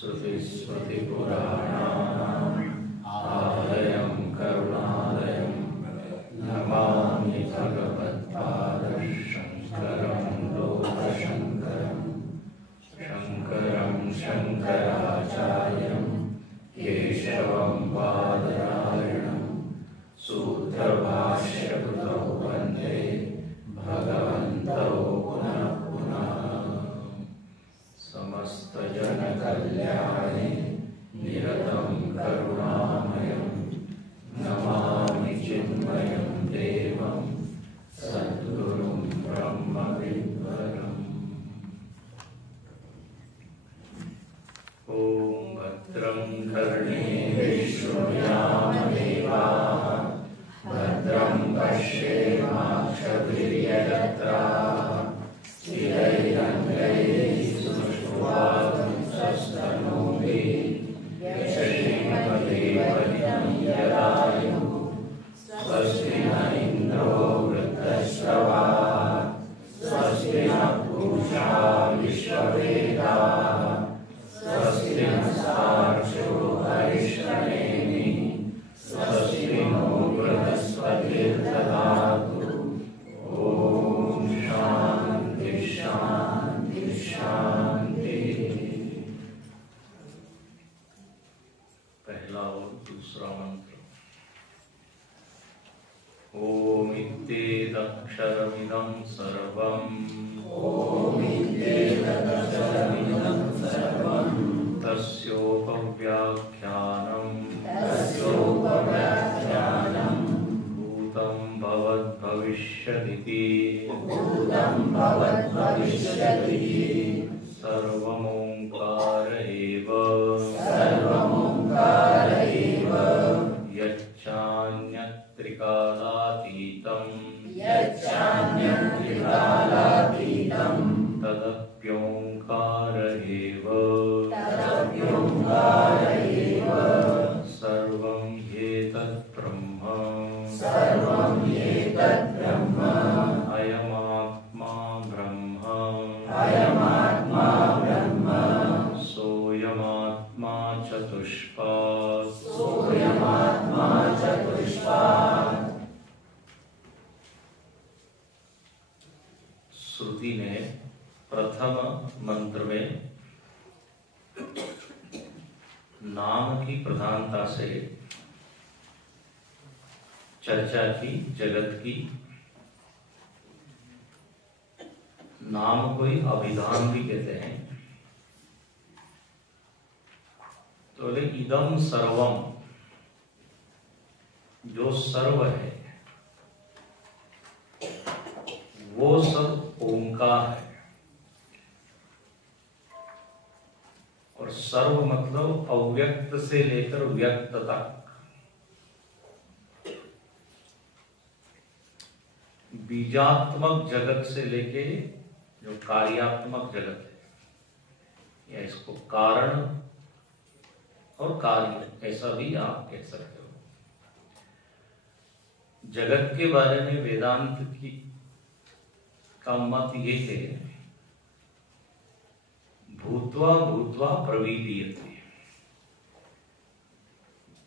श्रुतिस्मृतिपुराणानाम् आलयं करुणालयं नमामि भगवत्पादं शङ्करं लोकशङ्करं शङ्करं शङ्कराचार्यं केशवं बादरायणं सूत्रभाष्यकृतौ वन्दे भगवन्तौ पुनः पुनः। समस्तजनकल्याणे निरतं करुणामयं नमामि चिन्मयं देवं सद्गुरुं ब्रह्मविद्वरम्। ॐ भद्रं कर्णेभिः शृणुयामदेवाः भद्रं पश्येमाक्षभिर्यजत्राः स्थिरैरङ्गैस्तुष्टुवागुंसस्तनूभिः यशस्विमदेवहितं यदायुः स्वस्ति न इन्द्रो वृद्धश्रवाः स्वस्ति न पूषा विश्ववेदाः स्वस्ति नस्तार्क्ष्यो अरिष्टनेमिः स्वस्ति नो बृहस्पतिर्दधातु। ओम शांति शांति शांति। पहला और दूसरा मंत्र। ओम इत्येतदक्षरमिदं सर्वम् ओम इत्येतदक्षरमिदं सर्वम् तस्योपव्याख्यानं भूतं भवद्भविष्यदिति सर्वमोङ्कार एव यच्चान्यत्रिकालातीतं तदप्योङ्कार एव सर्वं ह्येतत् ब्रह्म अयमात्मा ब्रह्म सोऽयमात्मा चतुष्पात्। श्रुति ने प्रथम मंत्र में नाम की प्रधानता से चर्चा की, जगत की। नाम कोई अभिधान भी कहते हैं। तो बोले इदम सर्वम, जो सर्व है वो सब ओंकार है। और सर्व मतलब अव्यक्त से लेकर व्यक्त तक। बीजात्मक जगत से लेके जो कार्यात्मक जगत है, या इसको कारण और कार्य ऐसा भी आप कह सकते हो। जगत के बारे में वेदांत की का मत ये है, भूत्वा भूत्वा प्रविलीयते।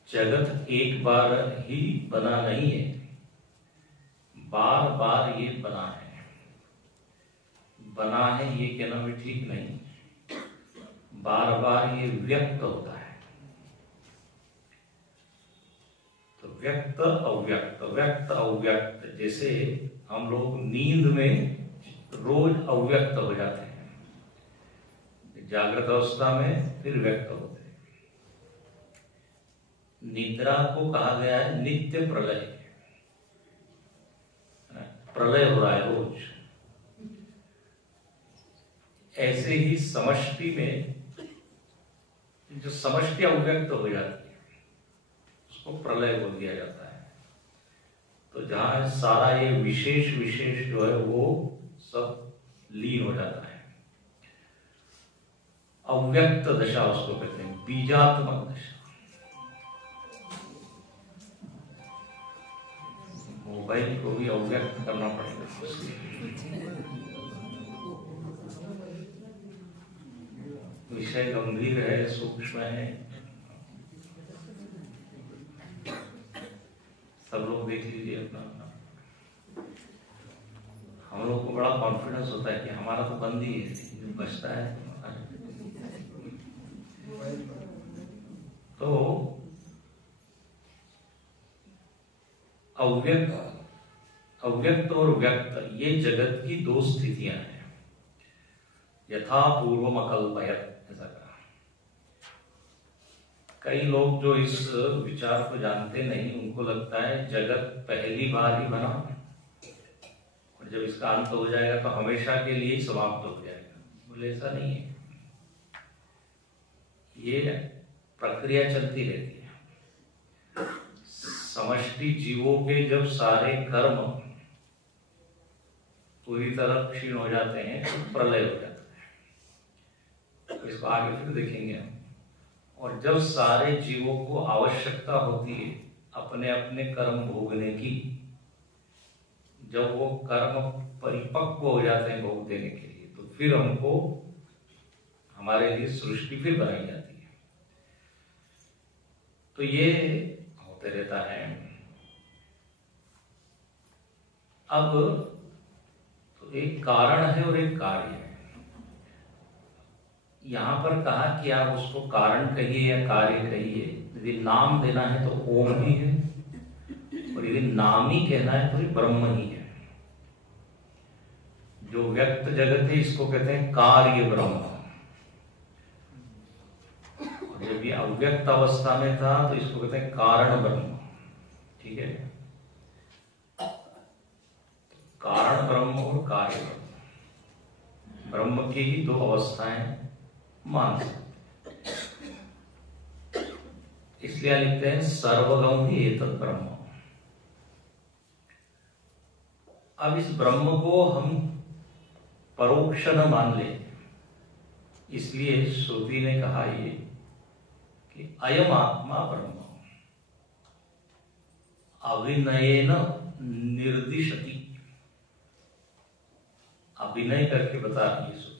जगत एक बार ही बना नहीं है, बार बार ये बना है। बना है ये कहना भी ठीक नहीं, बार बार ये व्यक्त होता है। तो व्यक्त अव्यक्त, व्यक्त अव्यक्त। जैसे हम लोग नींद में रोज अव्यक्त हो जाते हैं, जागृत अवस्था में फिर व्यक्त होते हैं। निद्रा को कहा गया है नित्य प्रलय। प्रलय हो रहा है रोज। ऐसे ही समष्टि में जो समष्टि अव्यक्त हो जाती है उसको प्रलय बोल दिया जाता है। तो जहां सारा ये विशेष विशेष जो है वो सब लीन हो जाता है। अव्यक्त दशा उसको कहते हैं, बीजात्मक दशा। मोबाइल को भी अव्यक्त करना पड़ेगा। विषय गंभीर है, सूक्ष्म है। सब लोग देख लीजिए अपना अपना। हम लोग को बड़ा कॉन्फिडेंस होता है कि हमारा तो बंद ही है, जो बचता है तो अव्यक्त और व्यक्त, ये जगत की दो स्थितियां हैं। यथा पूर्वम अकल्पयत, ऐसा कहा। कई लोग जो इस विचार को जानते नहीं, उनको लगता है जगत पहली बार ही बना और जब इसका अंत हो जाएगा तो हमेशा के लिए ही समाप्त हो जाएगा। बोले ऐसा नहीं है, ये प्रक्रिया चलती रहती है। समष्टि जीवों के जब सारे कर्म पूरी तरह क्षीण हो जाते हैं तो प्रलय हो जाता है। तो इसको आगे फिर देखेंगे हम। और जब सारे जीवों को आवश्यकता होती है अपने अपने कर्म भोगने की, जब वो कर्म परिपक्व हो जाते हैं भोग देने के लिए, तो फिर हमको हमारे लिए सृष्टि फिर बनाई जाती है। तो ये होते रहता है। अब तो एक कारण है और एक कार्य है। यहां पर कहा कि आप उसको कारण कहिए या कार्य कहिए। यदि नाम देना है तो ओम ही है, और यदि नाम ही कहना है तो ये ब्रह्म ही है। जो व्यक्त जगत है इसको कहते हैं कार्य ब्रह्म। और जब ये अव्यक्त अवस्था में था तो इसको कहते हैं कारण ब्रह्म। ठीक है, कारण ब्रह्म और कार्य ब्रह्म, ब्रह्म की ही दो अवस्थाएं मान सकते। इसलिए लिखते हैं सर्वगम ही एतत् ब्रह्म। अब इस ब्रह्म को हम परोक्ष न मान ले, इसलिए श्रुति ने कहा ये कि अयम आत्मा ब्रह्म अभिनयेन निर्दिशति। अभिनय करके बता रही है,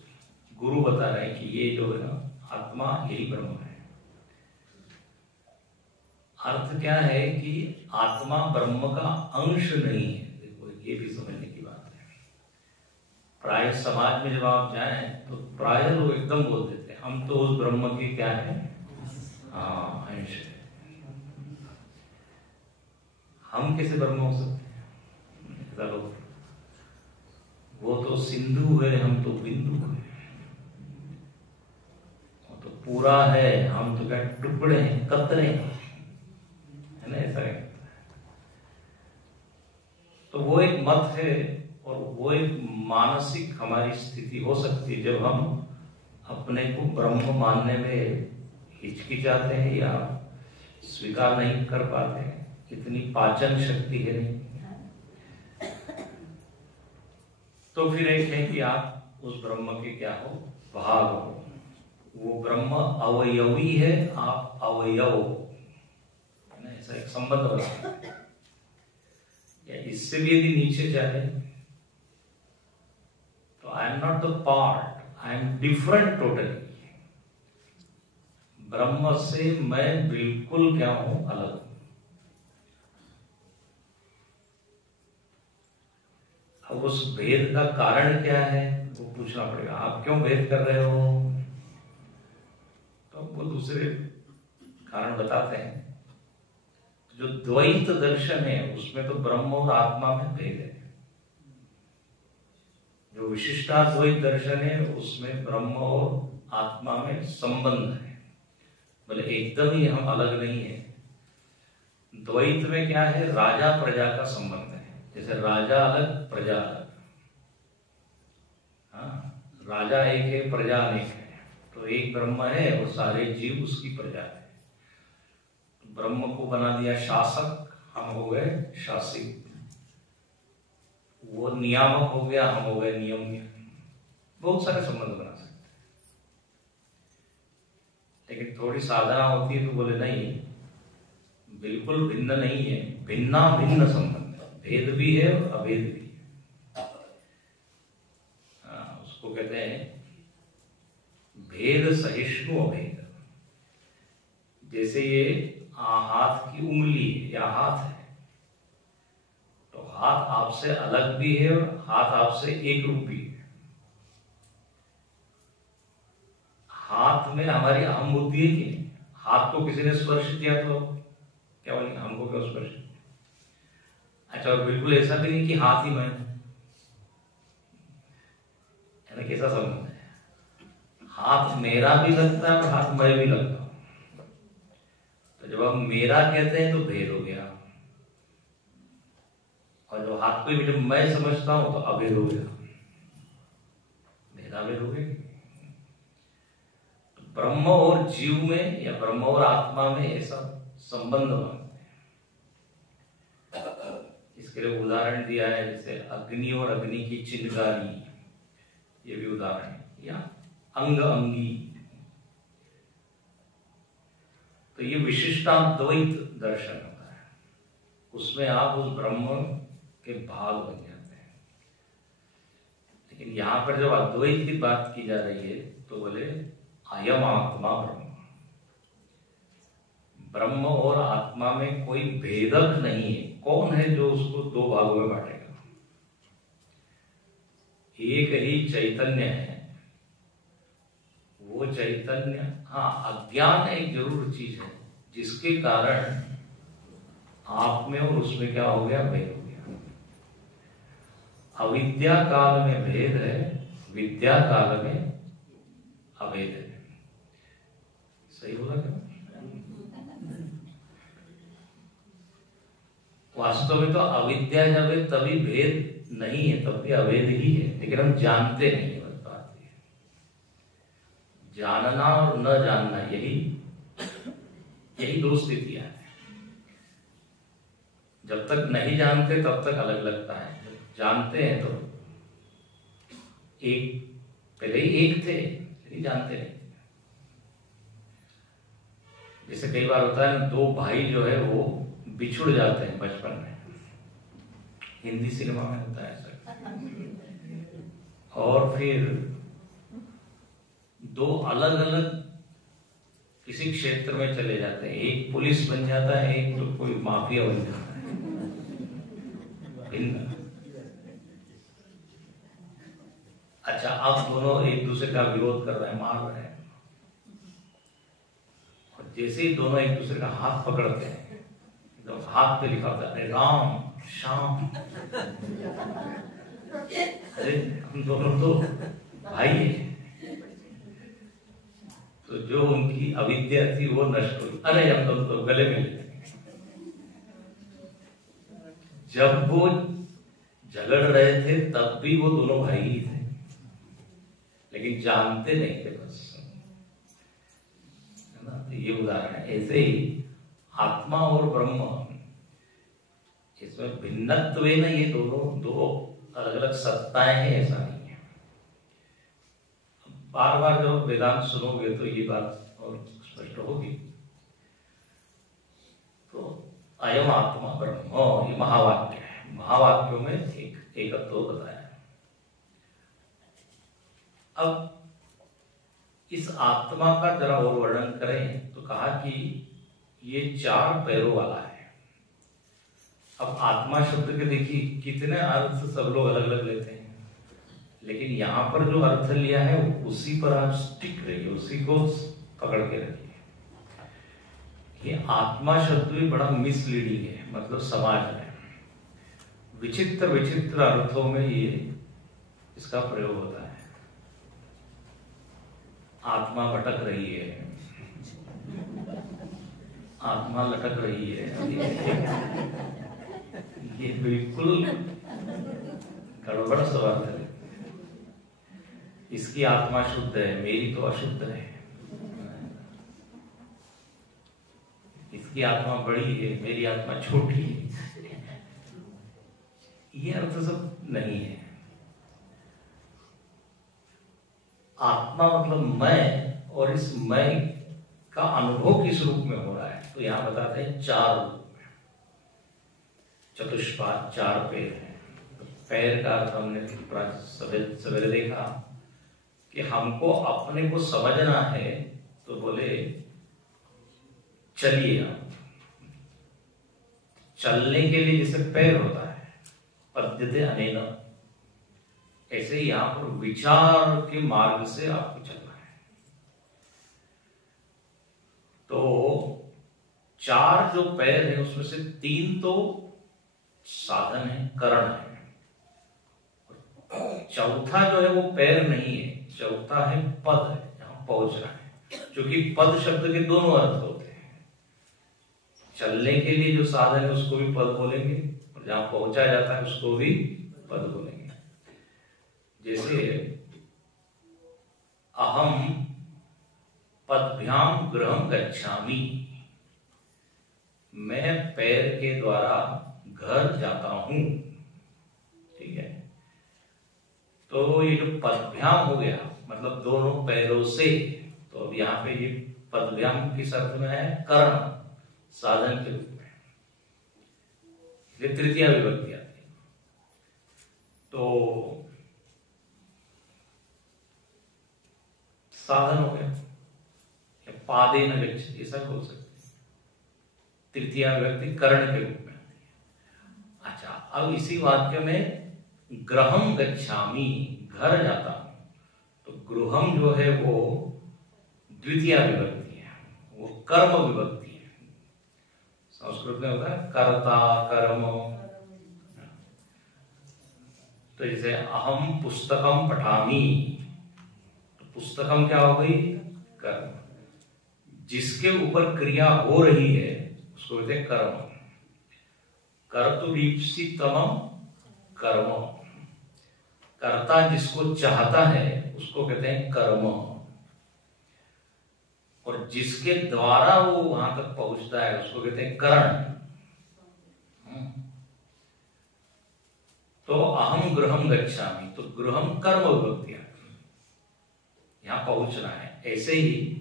गुरु बता रहे हैं कि ये जो है ना आत्मा यही ब्रह्म है। अर्थ क्या है कि आत्मा ब्रह्म का अंश नहीं है। देखो ये भी समझने की बात है। प्राय समाज में जब आप जाएं तो प्राय लोग एकदम बोल देते हैं हम तो उस ब्रह्म के क्या है, हाँ अंश है। हम कैसे ब्रह्म हो सकते हैं? वो तो सिंधु है, हम तो बिंदु है। वो तो पूरा है, हम तो क्या टुकड़े हैं, कतरे हैं, है ना? ऐसा है। तो वो एक मत है और वो एक मानसिक हमारी स्थिति हो सकती है जब हम अपने को ब्रह्म मानने में हिचकिचाते हैं या स्वीकार नहीं कर पाते हैं। इतनी पाचन शक्ति है नहीं। तो फिर एक है कि आप उस ब्रह्म के क्या हो, भाग हो। वो ब्रह्म अवयवी है, आप अवयव हो, ऐसा एक संबंध बना। या इससे भी यदि नीचे जाए तो I am not the part, I am different totally. ब्रह्म से मैं बिल्कुल क्या हूं, अलग। अब उस भेद का कारण क्या है वो पूछना पड़ेगा। आप क्यों भेद कर रहे हो? तो वो दूसरे कारण बताते हैं। जो द्वैत दर्शन है उसमें तो ब्रह्म और आत्मा में भेद है। जो विशिष्टाद्वैत दर्शन है उसमें ब्रह्म और आत्मा में संबंध है, बोले एकदम ही हम अलग नहीं है। द्वैत में क्या है, राजा प्रजा का संबंध है। जैसे राजा अलग, प्रजा अलग। हाँ, राजा एक है, प्रजा अनेक है। तो एक ब्रह्म है और सारे जीव उसकी प्रजा है। ब्रह्म को बना दिया शासक, हम हो गए शासित। वो नियामक हो गया, हम हो गए नियम्य। बहुत सारे संबंध बना सकते हैं। लेकिन थोड़ी साधना होती है तो बोले नहीं, बिल्कुल भिन्न नहीं है, भिन्ना भिन्न संबंध है। भेद भी है और अभेद भी है। उसको कहते हैं भेद सहिष्णु अभेद। जैसे ये हाथ की उंगली या हाथ है, तो हाथ आपसे अलग भी है और हाथ आपसे एक रूप भी है। हाथ में हमारी अहम बुद्धि है कि नहीं? हाथ को किसी ने स्पर्श किया तो क्या बोलेंगे, हमको क्यों स्पर्श किया? अच्छा, और बिल्कुल ऐसा भी नहीं कि हाथ ही मैं हूं, कैसा संबंध है? हाथ मेरा भी लगता है और हाथ मैं भी लगता हूं। तो जब हम मेरा कहते हैं तो भेद हो गया, और जो हाथ को जब मैं समझता हूं तो अभेद हो गया, भेदाभेद हो गया। तो ब्रह्म और जीव में या ब्रह्म और आत्मा में ऐसा संबंध मानते हैं। इसके लिए उदाहरण दिया है, जैसे अग्नि और अग्नि की चिंगारी, ये भी उदाहरण है, या अंग अंगी। तो ये विशिष्टाद्वैत दर्शन होता है, उसमें आप उस ब्रह्म के भाग बन जाते हैं। लेकिन यहां पर जब अद्वैत की बात की जा रही है तो बोले अयम आत्मा ब्रह्म। ब्रह्म और आत्मा में कोई भेदक नहीं है। कौन है जो उसको दो भागों में बांटेगा? एक ही चैतन्य है। वो चैतन्य, हाँ, अज्ञान एक जरूर चीज है जिसके कारण आप में और उसमें क्या हो गया, भेद हो गया। अविद्या काल में भेद है, विद्या काल में अभेद है। सही बोला क्या? वास्तव में तो अविद्या जब है तभी भेद नहीं है, तब भी अभेद ही है, लेकिन हम जानते नहीं है। बस बात है जानना और न जानना, यही दो स्थितियां हैं। जब तक नहीं जानते तब तक अलग लगता है, जब जानते हैं तो एक, पहले ही एक थे लेकिन जानते नहीं। जैसे कई बार होता है, दो भाई जो है वो बिछुड़ जाते हैं बचपन में, हिंदी सिनेमा में होता है ऐसा। और फिर दो अलग अलग किसी क्षेत्र में चले जाते हैं, एक पुलिस बन जाता है, एक तो कोई माफिया बन जाता है। अच्छा, अब दोनों एक दूसरे का विरोध कर रहे हैं, मार रहे हैं, और जैसे ही दोनों एक दूसरे का हाथ पकड़ते हैं, तो हाथ पे लिखा होता है राम श्याम। अरे हम दोनों तो भाई हैं। तो जो उनकी अविद्या थी वो नष्ट हुई। अरे हम दोनों तो गले मिले। जब वो झगड़ रहे थे तब भी वो दोनों भाई ही थे, लेकिन जानते नहीं थे बस, है ना? तो ये उदाहरण है। ऐसे ही आत्मा और ब्रह्म, इसमें भिन्नत्व है ना, ये दोनों दो अलग अलग सत्ताएं हैं, ऐसा नहीं है। बार बार जब वेदांत सुनोगे तो ये बात और स्पष्ट होगी। तो अयम आत्मा ब्रह्म, ये महावाक्य है। महावाक्यों में एक एकत्व बताया। अब इस आत्मा का जरा और वर्णन करें तो कहा कि ये चार पैरों वाला है। अब आत्मा शब्द के देखिए कितने अर्थ सब लोग अलग अलग लेते हैं, लेकिन यहां पर जो अर्थ लिया है उसी पर आप स्टिक रहिए, उसी को पकड़ के रखिए। ये आत्मा शब्द भी बड़ा मिसलीडिंग है, मतलब समाज में विचित्र विचित्र अर्थों में ये इसका प्रयोग होता है। आत्मा भटक रही है, आत्मा लटक रही है, ये बिल्कुल गड़बड़ सवाल है। इसकी आत्मा शुद्ध है, मेरी तो अशुद्ध है। इसकी आत्मा बड़ी है, मेरी आत्मा छोटी है। ये अर्थ सब नहीं है। आत्मा मतलब मैं, और इस मैं का अनुभव किस रूप में हो रहा है, तो यहां बताते हैं चार रूप में। चतुष्पाद, चार पैर हैं। पैर का अर्थ हमने सवेरे देखा कि हमको अपने को समझना है, तो बोले चलिए आप। चलने के लिए जैसे पैर होता है, पद्यते अनेन, ऐसे ही यहां पर विचार के मार्ग से आपको चलना है। तो 4 जो पैर है उसमें से 3 तो साधन है, करण है। चौथा जो है वो पैर नहीं है, चौथा है पद है, जहां पहुंचना है। क्योंकि पद शब्द के दोनों अर्थ होते हैं। चलने के लिए जो साधन है उसको भी पद बोलेंगे, और जहां पहुंचा जाता है उसको भी पद बोलेंगे। जैसे अहम पदभ्याम गृहं गच्छामि, मैं पैर के द्वारा घर जाता हूं। ठीक है, तो ये जो पदभ्याम हो गया मतलब दोनों पैरों से, तो अब यहाँ पे ये पदभ्याम किस अर्थ में है? कर्ण, साधन के रूप में, ये तृतीया विभक्ति आती है। तो साधन हो गया, पादे न गच्छ, ऐसा बोल सकते हैं, तृतीया विभक्ति कर्ण के रूप में आती है। अच्छा, अब इसी वाक्य में गृहं गच्छामि, घर जाता हूं, तो गृहम जो है वो द्वितीया विभक्ति है, वो कर्म विभक्ति है। संस्कृत में होता है कर्ता कर्म। तो जैसे अहम पुस्तकम पठामि, तो पुस्तकम क्या हो गई? कर्म। जिसके ऊपर क्रिया हो रही है उसको कहते हैं कर्म। कर्तुरीप्सितमं कर्म, कर्ता जिसको चाहता है उसको कहते हैं कर्म, और जिसके द्वारा वो वहां तक पहुंचता है उसको कहते हैं करण। तो अहम गृहं गच्छामि, तो गृहं कर्म विभक्ति, यहां पहुंचना है। ऐसे ही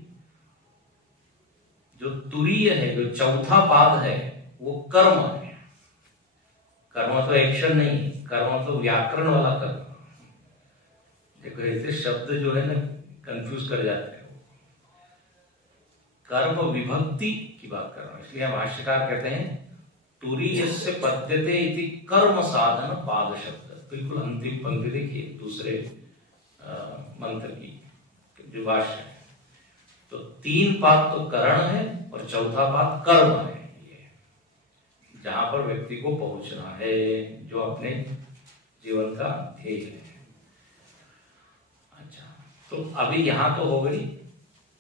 जो तुरीय है, जो चौथा पाद है, वो कर्म है। कर्म तो एक्शन नहीं, कर्म तो व्याकरण वाला कर्म। देखो ऐसे शब्द जो है ना कंफ्यूज कर जाते हैं। कर्म विभक्ति की बात कर रहा हूं, इसलिए भाष्यकार कहते हैं तुरीयस्य पद्यते इति कर्म साधन पाद शब्द। बिल्कुल अंतिम पंक्ति देखिए दूसरे मंत्र की जो भाष्य है। तो 3 पाद तो करण है और चौथा पाद कर्म है, ये जहां पर व्यक्ति को पहुंचना है, जो अपने जीवन का ध्येय है। अच्छा, तो अभी यहां तो हो गई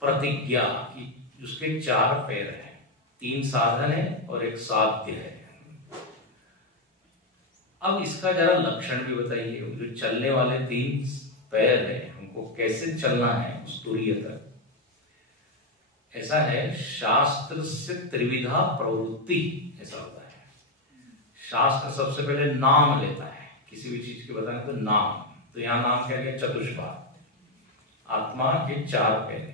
प्रतिज्ञा की, उसके 4 पैर हैं, 3 साधन है और 1 साध्य है। अब इसका जरा लक्षण भी बताइए, जो चलने वाले 3 पैर है हमको कैसे चलना है उस तुरीय तक। ऐसा है, शास्त्र से त्रिविधा प्रवृत्ति, ऐसा होता है। शास्त्र सबसे पहले नाम लेता है, किसी भी चीज के बताने तो नाम, तो यहां नाम क्या लिया? चतुष्पाद, आत्मा के 4 पैर।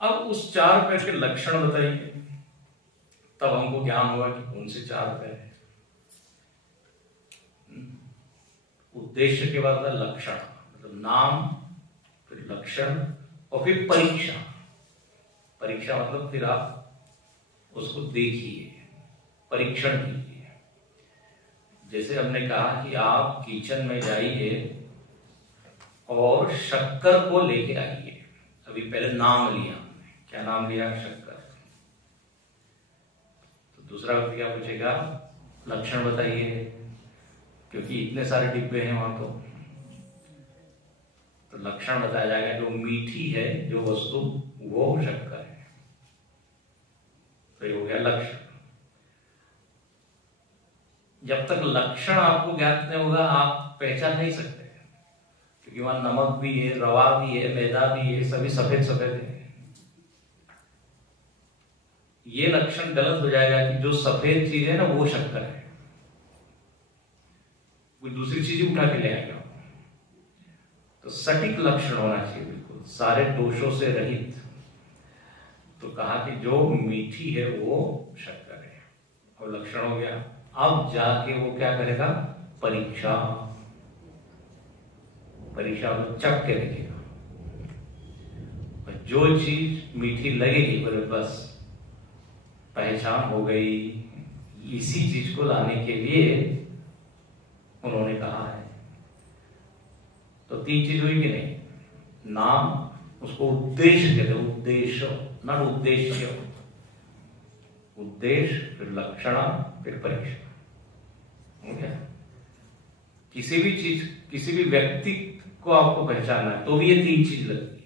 अब उस 4 पैर के लक्षण बताइए, तब हमको ज्ञान होगा कि कौन से 4 पैर है। उद्देश्य के बाद लक्षण, मतलब नाम, फिर लक्षण और फिर परीक्षा। परीक्षा मतलब फिर आप उसको देखिए, परीक्षण कीजिए। जैसे हमने कहा कि आप किचन में जाइए और शक्कर को लेके आइए। अभी पहले नाम लिया, क्या नाम लिया? शक्कर। तो दूसरा व्यक्ति क्या पूछेगा? लक्षण बताइए, क्योंकि इतने सारे डिब्बे हैं वहां तो लक्षण बताया जाएगा। जो मीठी है जो वस्तु वो शक्कर है, तो ये हो गया लक्षण। जब तक लक्षण आपको ज्ञात नहीं होगा आप पहचान नहीं सकते, क्योंकि वहां नमक भी है, रवा भी है, मैदा भी है, सभी सफेद सफेद है। ये लक्षण गलत हो जाएगा कि जो सफेद चीज है ना वो शक्कर है, कोई दूसरी चीज उठा के ले आएगा। तो सटीक लक्षण होना चाहिए, बिल्कुल सारे दोषों से रहित। तो कहा कि जो मीठी है वो शक्कर है, और लक्षण हो गया। अब जाके वो क्या करेगा? परीक्षा। परीक्षा को चख के देखेगा, और जो चीज मीठी लगेगी बोले बस पहचान हो गई। इसी चीज को लाने के लिए उन्होंने कहा है। तो 3 चीज हुई कि नहीं? नाम, उसको उद्देश्य कहते हैं, उद्देश्य न उद्देश्य, उद्देश्य फिर लक्षण फिर परीक्षा। हो गया? किसी भी चीज, किसी भी व्यक्ति को आपको पहचानना है तो भी ये 3 चीज लगती है।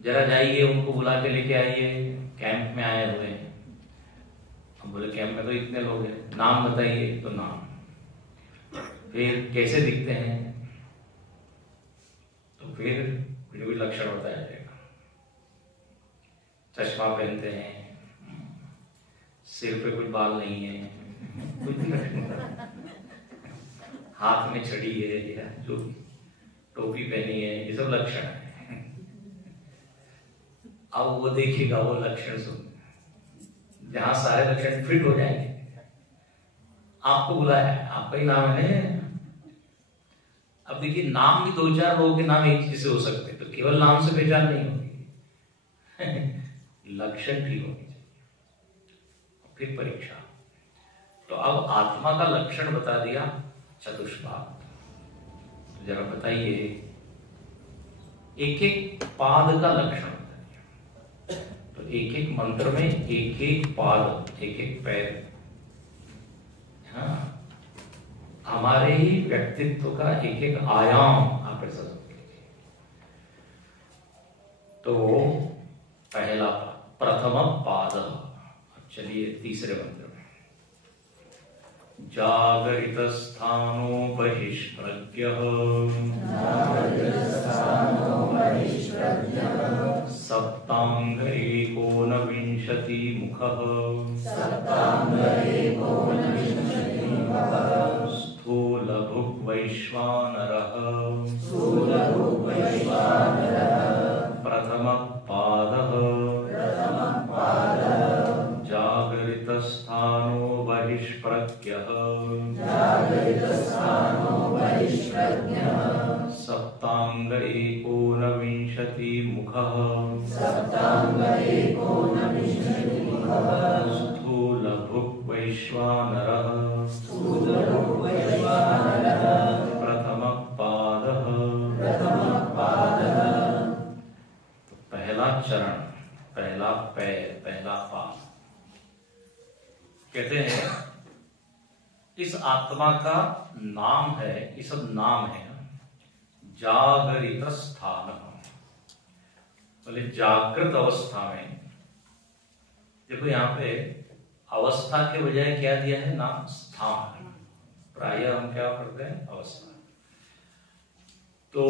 जरा जाइए, उनको बुला के लेके आइए, कैंप में आए हुए हैं। अब बोले कैंप में तो इतने लोग हैं, नाम बताइए, तो नाम, फिर कैसे दिखते हैं, तो फिर भी लक्षण बताया जाएगा। चश्मा पहनते हैं, सिर पे कोई बाल नहीं है, हाथ में छड़ी है या जो टोपी पहनी है, ये सब लक्षण है। अब वो देखिएगा, वो लक्षण सुन, जहां सारे लक्षण फिट हो जाएंगे। आपको बुलाया है, आपका ही नाम है। अब देखिए, नाम भी 2-4 लोगों के नाम एक चीज से हो सकते हैं, तो केवल नाम से पहचान नहीं होगी। लक्षण ठीक होनी चाहिए। फिर परीक्षा। तो अब आत्मा का लक्षण बता दिया चतुष्पाद। तो जरा बताइए, एक एक पाद का लक्षण बताइए। तो एक एक मंत्र में एक एक पाद, एक एक पैर, हाँ, हमारे ही व्यक्तित्व का एक एक आयाम आप ऐसा समझिए। तो पहला प्रथम पाद। चलिए तीसरे मंत्र में, जागरित स्थानो बहिष्प्रज्ञः सप्तांग एकोनविंशति मुखः स्थूल भुक् वैश्वानरः प्रथम पादः जागरित स्थानो बहिष्प्रज्ञः सप्तांग एकोनविंशति मुखः स्थूल भुक् वैश्वानरः प्रथम पादः। तो पहला चरण, पहला पैर, पहला पाद। कहते हैं इस आत्मा का नाम है, ये सब नाम है जागरित स्थान। बोले जागृत अवस्था में, देखो यहाँ पे अवस्था के बजाय क्या दिया है? नाम, स्थान। प्रायः हम क्या करते हैं? अवस्था। तो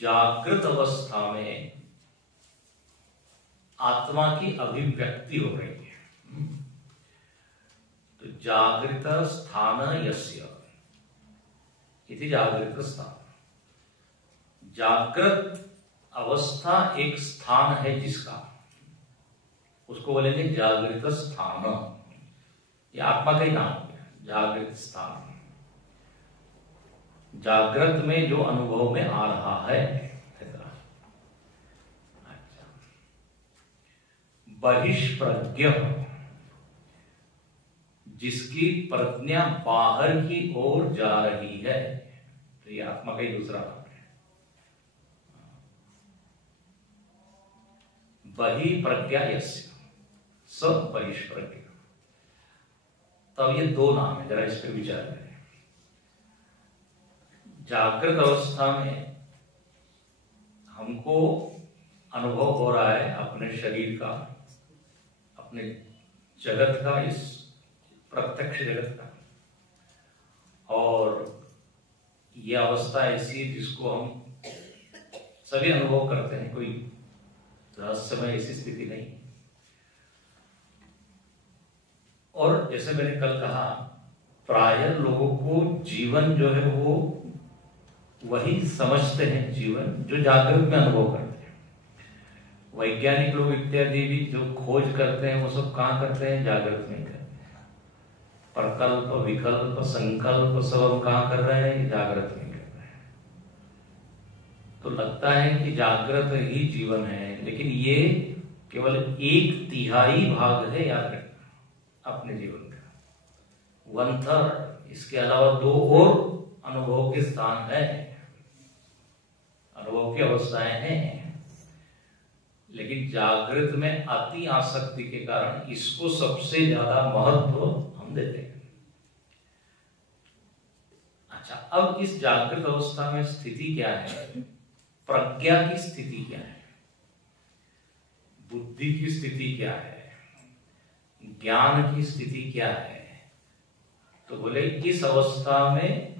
जागृत अवस्था में आत्मा की अभिव्यक्ति हो रही है। तो जागृत स्थान यस्य इति जागृत स्थान। जागृत अवस्था एक स्थान है जिसका, उसको बोलेंगे जागृत स्थान। ये आत्मा का ही नाम हो गया, जागृत स्थान। जागृत में जो अनुभव में आ रहा है। अच्छा, बहिष्प्रज्ञ, जिसकी प्रज्ञा बाहर की ओर जा रही है, तो ये आत्मा का ही दूसरा नाम है। बहिप्रज्ञा यस्य स बहिष्प्रज्ञ। तब ये 2 नाम है, जरा इस पर विचार करें। जागृत अवस्था में हमको अनुभव हो रहा है अपने शरीर का, अपने जगत का, इस प्रत्यक्ष जगत का, और ये अवस्था ऐसी है जिसको हम सभी अनुभव करते हैं, कोई रहस्यमय ऐसी स्थिति नहीं। और जैसे मैंने कल कहा, प्रायः लोगों को जीवन जो है वो वही समझते हैं जीवन जो जागृत में अनुभव करते हैं। वैज्ञानिक लोग इत्यादि भी जो खोज करते हैं वो सब कहाँ करते हैं? जागृत में करते हैं। प्रकल्प, विकल्प, संकल्प सब हम कहाँ कर रहे हैं? जागृत में कर रहे हैं। तो लगता है कि जागृत ही जीवन है, लेकिन ये केवल 1/3 भाग है याद रखना अपने जीवन का, 1/3। इसके अलावा 2 और अनुभव के स्थान है, अनुभव की अवस्थाएं हैं, लेकिन जागृत में अति आसक्ति के कारण इसको सबसे ज्यादा महत्व हम देते हैं। अच्छा, अब इस जागृत अवस्था में स्थिति क्या है, प्रज्ञा की स्थिति क्या है, बुद्धि की स्थिति क्या है, ज्ञान की स्थिति क्या है? तो बोले इस अवस्था में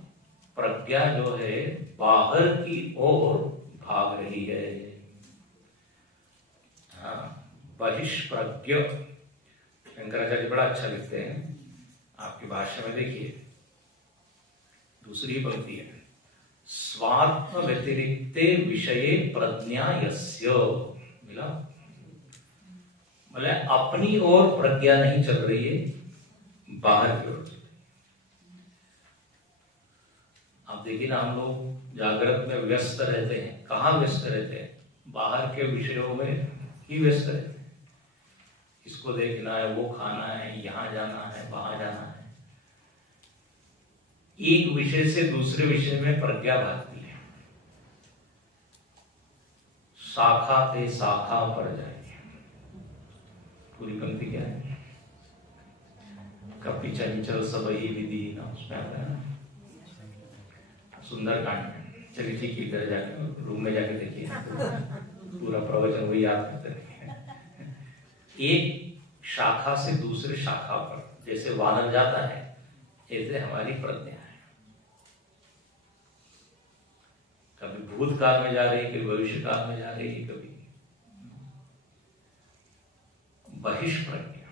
प्रज्ञा जो है बाहर की ओर भाग रही है। बहिष्प्रज्ञ, शंकराचार्य बड़ा अच्छा लिखते हैं, आपकी भाषा में देखिए दूसरी पंक्ति है, स्वात्म व्यतिरिक्ते विषये प्रज्ञा यस्य, मिला? बोले अपनी ओर प्रज्ञा नहीं चल रही है, बाहर की ओर चल रही है। आप देखिए ना, हम लोग जागृत में व्यस्त रहते हैं, कहाँ व्यस्त रहते हैं? बाहर के विषयों में ही व्यस्त रहते हैं। इसको देखना है, वो खाना है, यहाँ जाना है, वहां जाना है। एक विषय से दूसरे विषय में प्रज्ञा भागती है, शाखा ते शाखा पर जाएगी। पूरी पंक्ति क्या है? कपि चंचल सबही विधि ना, उसमें आता है ना, सुंदरकांड में। चलिए ठीक है, इधर जाके रूम में जाके देखिए, पूरा प्रवचन वही याद करते रहिए। एक शाखा से दूसरे शाखा पर जैसे वानर जाता है, ऐसे हमारी प्रज्ञा है। कभी भूतकाल में जा रही है, कभी भविष्य काल में जा रही है, कभी बहिष्प्रज्ञा।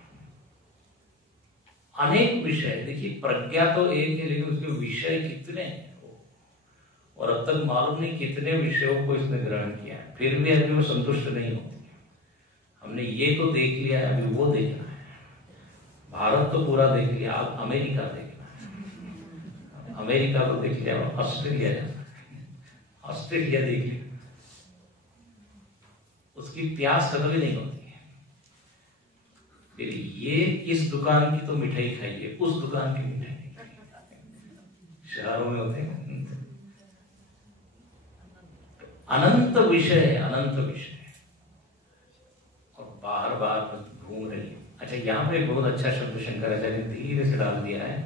अनेक विषय, देखिए प्रज्ञा तो एक है, लेकिन उसके विषय कितने हैं, और अब तक मालूम नहीं कितने विषयों को इसने ग्रहण किया है। फिर भी अभी वो संतुष्ट नहीं होती। हमने ये तो देख लिया है, अभी वो देखना है। भारत तो पूरा देख लिया, अब अमेरिका देखना है। अमेरिका तो देख लिया, ऑस्ट्रेलिया जाना, ऑस्ट्रेलिया देख लिया, उसकी प्यास कभी नहीं होती है। फिर ये इस दुकान की तो मिठाई खाइए, उस दुकान की मिठाई खाइए, शहरों में होते हैं अनंत विषय, अनंत विषय, और बाहर बाहर घूम रही है। अच्छा, यहाँ पे बहुत अच्छा शब्द शंकराचार्य ने धीरे से डाल दिया है,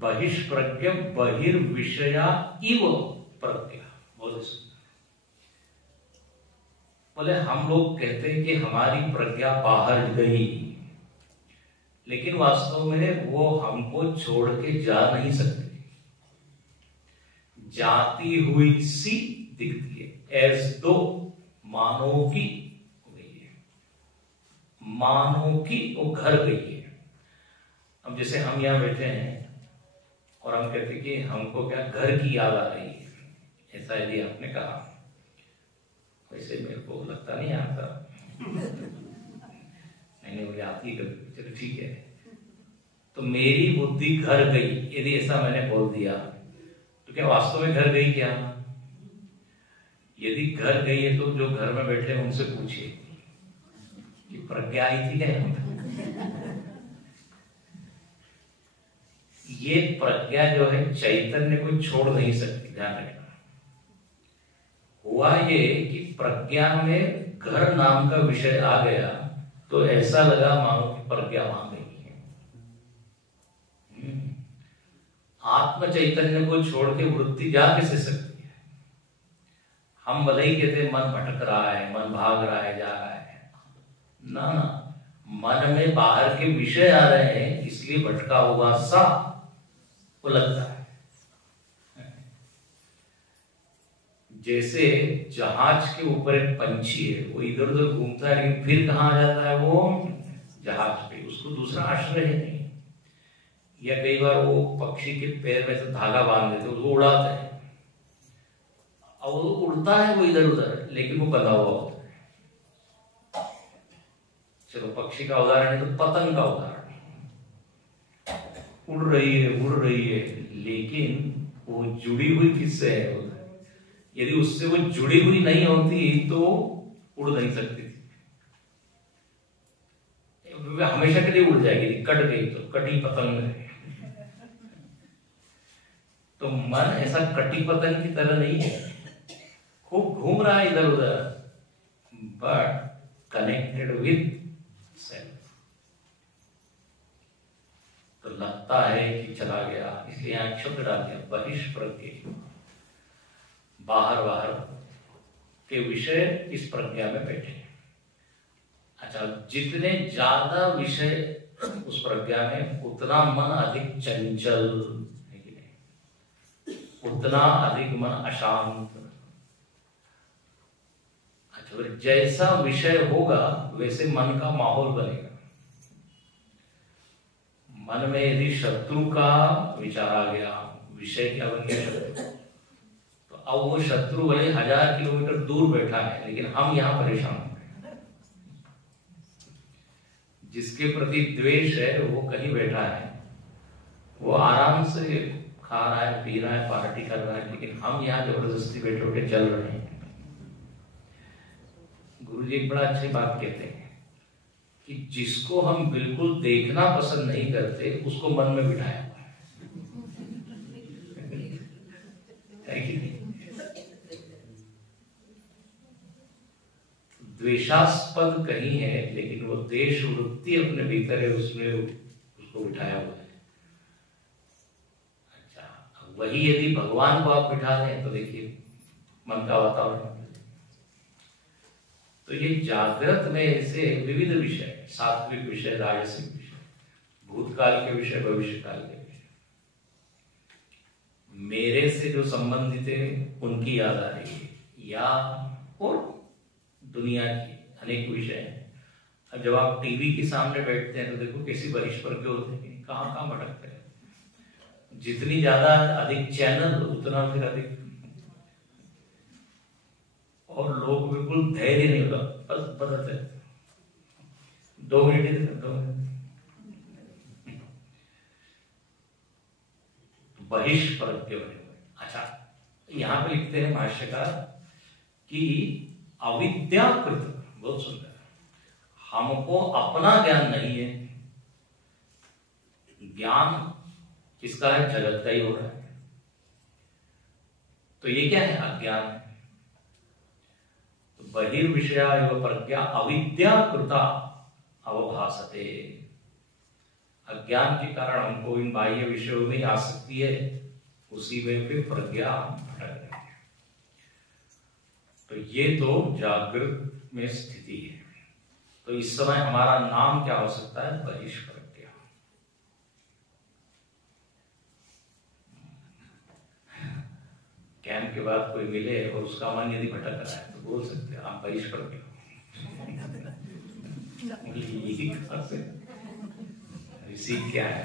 बहिष्प्रज्ञ बहिर्विषया इव प्रज्ञा। बहुत सुंदर। बोले हम लोग कहते हैं कि हमारी प्रज्ञा बाहर गई, लेकिन वास्तव में वो हमको छोड़ के जा नहीं सकती, जाती हुई सी दिखती है, एज दो मानो की गई है, मानो की वो घर गई है। अब जैसे हम यहां बैठे हैं और हम कहते हैं कि हमको क्या घर की याद आ रही है, ऐसा यदि आपने कहा, वैसे मेरे को लगता नहीं आता, नहीं मुझे आती है कभी, चलो ठीक है। तो मेरी बुद्धि घर गई, यदि ऐसा मैंने बोल दिया, तो क्या वास्तव में घर गई क्या? यदि घर गई है तो जो घर में बैठे उनसे पूछिए कि प्रज्ञा आई थी क्या? ये प्रज्ञा जो है चैतन्य को छोड़ नहीं सकती, ध्यान रखना। हुआ ये कि प्रज्ञा में घर नाम का विषय आ गया, तो ऐसा लगा मानो कि प्रज्ञा वहां गई है। आत्म चैतन्य को छोड़ के वृत्ति जा कैसे सकती है? हम भले ही कहते मन भटक रहा है, मन भाग रहा है, जा रहा है, ना ना, मन में बाहर के विषय आ रहे हैं, इसलिए भटका होगा सा वो लगता है। जैसे जहाज के ऊपर एक पंछी है, वो इधर उधर घूमता है, लेकिन फिर कहाँ आ जाता है? वो जहाज पे, उसको दूसरा आश्रय नहीं। या कई बार वो पक्षी के पैर में से धागा बांध देते, उसको उड़ाते हैं, और वो उड़ता है वो इधर उधर, लेकिन वो बंधा हुआ होता है। चलो पक्षी का उदाहरण है, तो पतंग का उदाहरण, उड़ रही है, लेकिन वो जुड़ी हुई किससे है? यदि उससे वो जुड़ी हुई नहीं होती तो उड़ नहीं सकती थी। हमेशा के लिए उड़ जाएगी, कट गई तो कटी पतंग है। तो मन ऐसा कटी पतंग की तरह नहीं है, खूब घूम रहा है इधर उधर, बट कनेक्टेड विद सेल्फ। तो लगता है कि चला गया, इसलिए यहां शब्द डाल दिया बहिष्प्रज्ञ, बाहर बाहर के विषय इस प्रज्ञा में बैठे। अच्छा, जितने ज्यादा विषय उस प्रज्ञा में, उतना मन अधिक चंचल है कि नहीं, उतना अधिक मन अशांत। अच्छा, जैसा विषय होगा वैसे मन का माहौल बनेगा। मन में यदि शत्रु का विचार आ गया, विषय क्या बन गया शत्रु, तो अब वो शत्रु भले 1000 किलोमीटर दूर बैठा है, लेकिन हम यहां परेशान हो गए। जिसके प्रति द्वेष है वो कहीं बैठा है, वो आराम से खा रहा है, पी रहा है, पार्टी कर रहा है, लेकिन हम यहाँ जबरदस्ती बैठे होकर चल रहे हैं। गुरुजी एक बड़ा अच्छी बात कहते हैं कि जिसको हम बिल्कुल देखना पसंद नहीं करते उसको मन में बिठाया हुआ है कि नहीं? द्वेषास्पद कहीं है, लेकिन वो देश वृत्ति अपने भीतर है, उसमें उसको बिठाया हुआ है। अच्छा, वही यदि भगवान को आप बिठा दें तो देखिए मन का वातावरण। तो ये जागृत में ऐसे विविध विषय, सात्विक विषय, राजसिक विषय, भूतकाल के विषय, भविष्यकाल के विषय, मेरे से जो संबंधित है उनकी याद आ रही है, या और दुनिया की अनेक विषय हैं। अब जब आप टीवी के सामने बैठते हैं तो देखो कैसी बहिष्प्रज्ञ होते हैं, कहाँ कहाँ भटकते हैं। जितनी ज्यादा अधिक चैनल उतना फिर अधिक, और लोग बिल्कुल धैर्य नहीं होता, बस बदलते 2 मिनट 2 मिनट। बहिष्प्रज्ञ बने हुए। अच्छा, यहां पे लिखते हैं भाष्यकार कि अविद्याकृत, बहुत सुंदर, हमको अपना ज्ञान नहीं है। ज्ञान किसका है? जगत का ही हो रहा है। तो ये क्या है? अज्ञान है। बहिर्विषया एवं प्रज्ञा अविद्याकृता अवभासते। अज्ञान के कारण हमको इन बाह्य विषयों में आसक्ति है, उसी में फिर प्रज्ञा भटक रही है। तो ये तो जागृत में स्थिति है। तो इस समय हमारा नाम क्या हो सकता है? बहिष्प्रज्ञा। कैंप के बाद कोई मिले और उसका मन यदि भटक रहा है तो बोल सकते हैं आप बहिष्प्रज्ञ हो। इसी क्या है?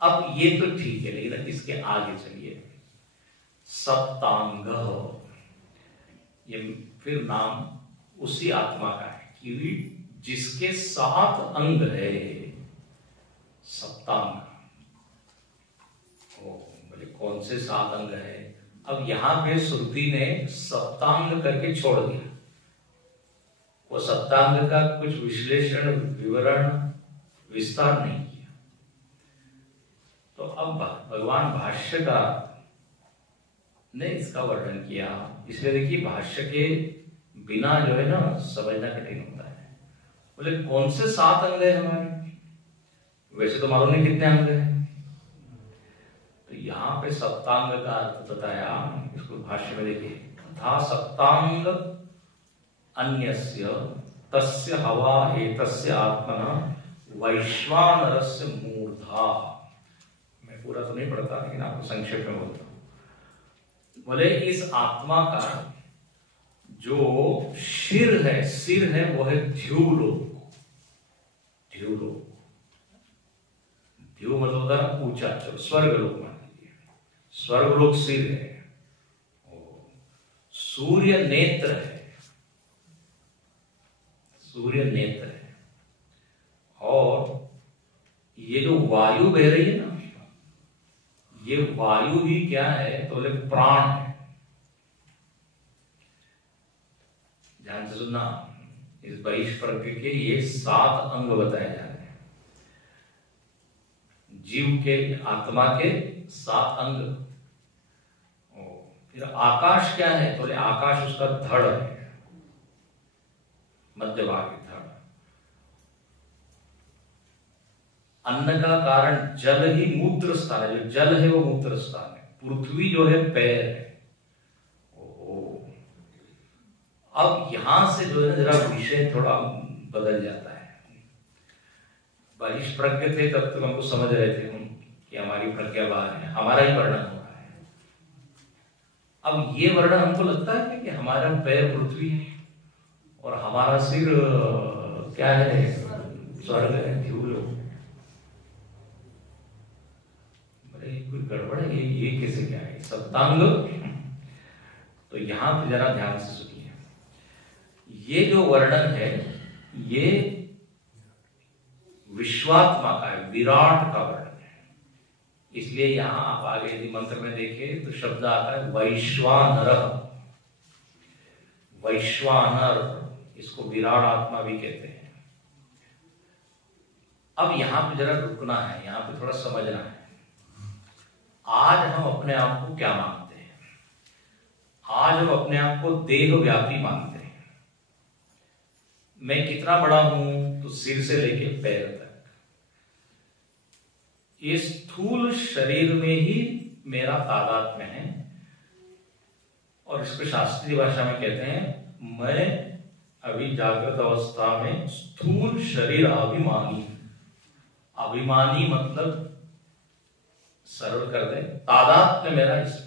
अब ये तो ठीक है, लेकिन इसके आगे चलिए। सप्तांग, ये फिर नाम उसी आत्मा का है कि जिसके 7 अंग है। सप्तांग, बोले कौन से 7 अंग है? अब यहां पे श्रुति ने सप्तांग करके छोड़ दिया। वो सप्तांग का कुछ विश्लेषण, विवरण, विस्तार नहीं किया। तो अब भगवान भाष्यकार ने इसका वर्णन किया। इसलिए देखिए, भाष्य के बिना जो है ना समझना कठिन होता है। बोले कौन से 7 अंग है हमारे? वैसे तो मालूम नहीं कितने अंग है। तो यहाँ पे सप्तांग का अर्थ बताया। इसको भाष्य में देखिए, तथा सप्तांग अन्यस्य तस्य हवा एतस्य आत्मना वैश्वानरस्य मूर्धा। मैं पूरा तो नहीं पढ़ता, लेकिन आपको संक्षेप में बोलता हूं। बोले इस आत्मा का जो सिर है वो है ध्युलोक। ध्युलोक, ध्युव मतलब होता है ऊंचा, चलो स्वर्गलोक मान लीजिए। स्वर्गलोक सिर है। सूर्य नेत्र है, सूर्य नेत्र है। और ये जो वायु बह रही है ना, ये वायु ही क्या है, तो बोले प्राण है। ध्यान से सुनना, इस बहिष्प्रज्ञ के ये 7 अंग बताए जा रहे हैं। जीव के, आत्मा के 7 अंग। फिर आकाश क्या है, तो बोले आकाश उसका धड़ है, मध्य भाग की धड़। अन्न का कारण जल ही मूत्र स्थान है, जो जल है वो मूत्र स्थान है। पृथ्वी जो है पैर है। अब यहां से जो है जरा विषय थोड़ा बदल जाता है। बहिष्प्रज्ञ थे तब तक हमको समझ रहे थे हम कि हमारी प्रज्ञा बाहर है, हमारा ही वर्णन हो रहा है। अब ये वर्णन हमको लगता है कि हमारा पैर पृथ्वी है और हमारा सिर क्या है, स्वर्ग है, ध्रुवलोक। बड़े कोई गड़बड़ है, ये कैसे क्या है, सप्तांग। तो यहां पे जरा ध्यान से सुनिए। ये जो वर्णन है ये विश्वात्मा का है, विराट का वर्णन है। इसलिए यहां आप आगे यदि मंत्र में देखें तो शब्द आता है वैश्वानर। वैश्वानर, इसको विराट आत्मा भी कहते हैं। अब यहां पे जरा रुकना है, यहां पे थोड़ा समझना है। आज हम अपने आप को क्या मानते हैं? आज हम अपने आप को देह व्यापी मानते हैं। मैं कितना बड़ा हूं, तो सिर से लेके पैर तक, इस स्थूल शरीर में ही मेरा तादात्म्य है। और इसको शास्त्रीय भाषा में कहते हैं मैं अभी जागृत अवस्था में स्थूल शरीर अभिमानी। अभिमानी मतलब सरल कर दे, तादात्म्य मेरा इसमें।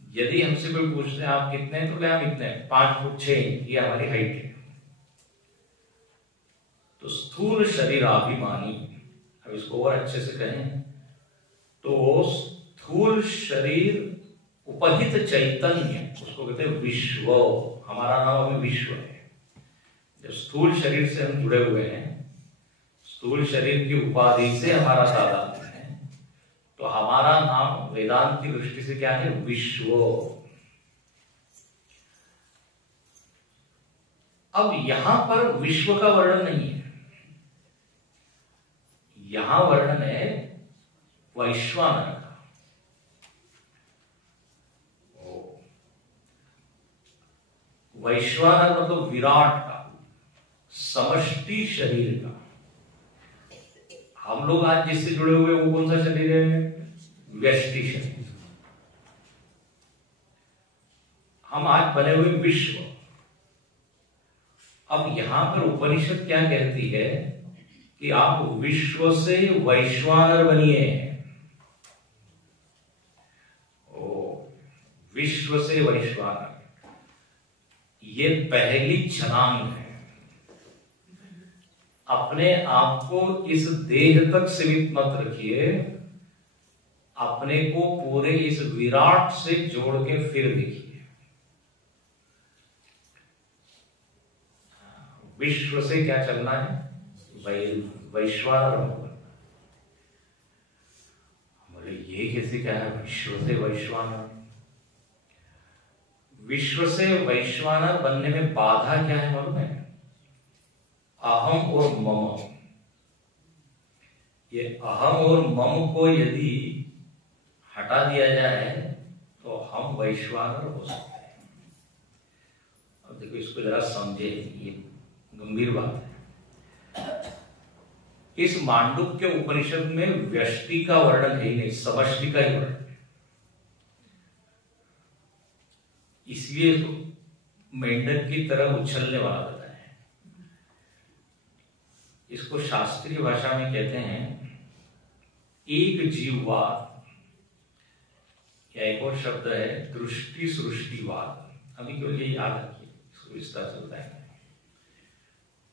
यदि हमसे कोई पूछते हैं आप कितने, तो बोले हम इतने 5 फुट 6 इंच, ये हमारी हाइट है। तो स्थूल शरीर अभिमानी, अब इसको और अच्छे से कहें तो स्थूल शरीर उपहित चैतन्य, उसको कहते हैं विश्व। हमारा नाम अभी विश्व है। जब स्थूल शरीर से हम जुड़े हुए हैं, स्थूल शरीर की उपाधि से हमारा तादात्म्य है, तो हमारा नाम वेदांत की दृष्टि से क्या है, विश्व। अब यहां पर विश्व का वर्णन नहीं है, यहां वर्णन है वैश्वानर का। वैश्वानर मतलब विराट का, समष्टि शरीर का। हम लोग आज जिससे जुड़े हुए वो कौन सा शरीर है, व्यष्टि शरीर। हम आज बने हुए विश्व। अब यहां पर उपनिषद क्या कहती है कि आप विश्व से वैश्वानर बनिए। विश्व से वैश्वानर, ये पहली छलांग है। अपने आप को इस देह तक सीमित मत रखिए, अपने को पूरे इस विराट से जोड़ के फिर देखिए। विश्व से क्या चलना है, वैश्वानर बनना। बोले ये कैसे क्या है, विश्व से वैश्वानर। विश्व से वैश्वानर बनने में बाधा क्या है मालूम है, अहम और मम। ये अहम और मम को यदि हटा दिया जाए तो हम वैश्वानर हो सकते हैं। अब देखो इसको जरा समझे, ये गंभीर बात है। इस मांडुक्य उपनिषद में व्यष्टि का वर्णन है ही नहीं, समष्टि का ही वर्णन। इसलिए तो मेंढक की तरह उछलने वाला बताया है। इसको शास्त्रीय भाषा में कहते हैं एक जीववाद, या एक और शब्द है दृष्टि सृष्टिवाद। अभी केवल ये याद रखिए, इसको विस्तार से बताएंगे।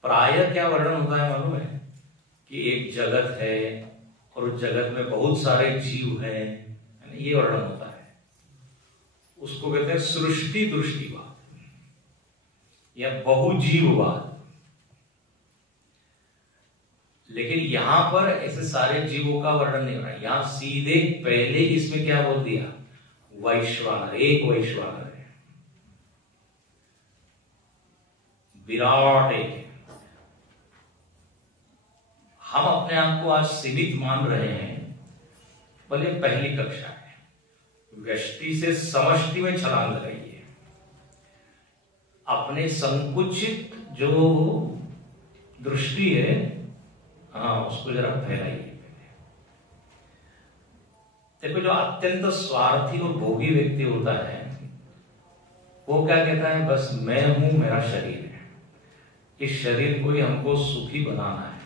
प्रायः क्या वर्णन होता है मालूम है कि एक जगत है और उस जगत में बहुत सारे जीव हैं, ये वर्णन होता है। उसको कहते हैं सृष्टि दृष्टिवाद या बहुजीववाद। लेकिन यहां पर ऐसे सारे जीवों का वर्णन नहीं हो रहा है। यहां सीधे पहले इसमें क्या बोल दिया, वैश्वानर, एक वैश्वानर है, विराट एक है। हम अपने आप को आज सीमित मान रहे हैं, भले पहली कक्षा है, व्यष्टि से समष्टि में छलांग लगाइए, अपने संकुचित जो दृष्टि है, हाँ, उसको जरा फैलाइए। देखो, जो अत्यंत स्वार्थी और भोगी व्यक्ति होता है वो क्या कहता है, बस मैं हूं, मेरा शरीर है, इस शरीर को ही हमको सुखी बनाना है।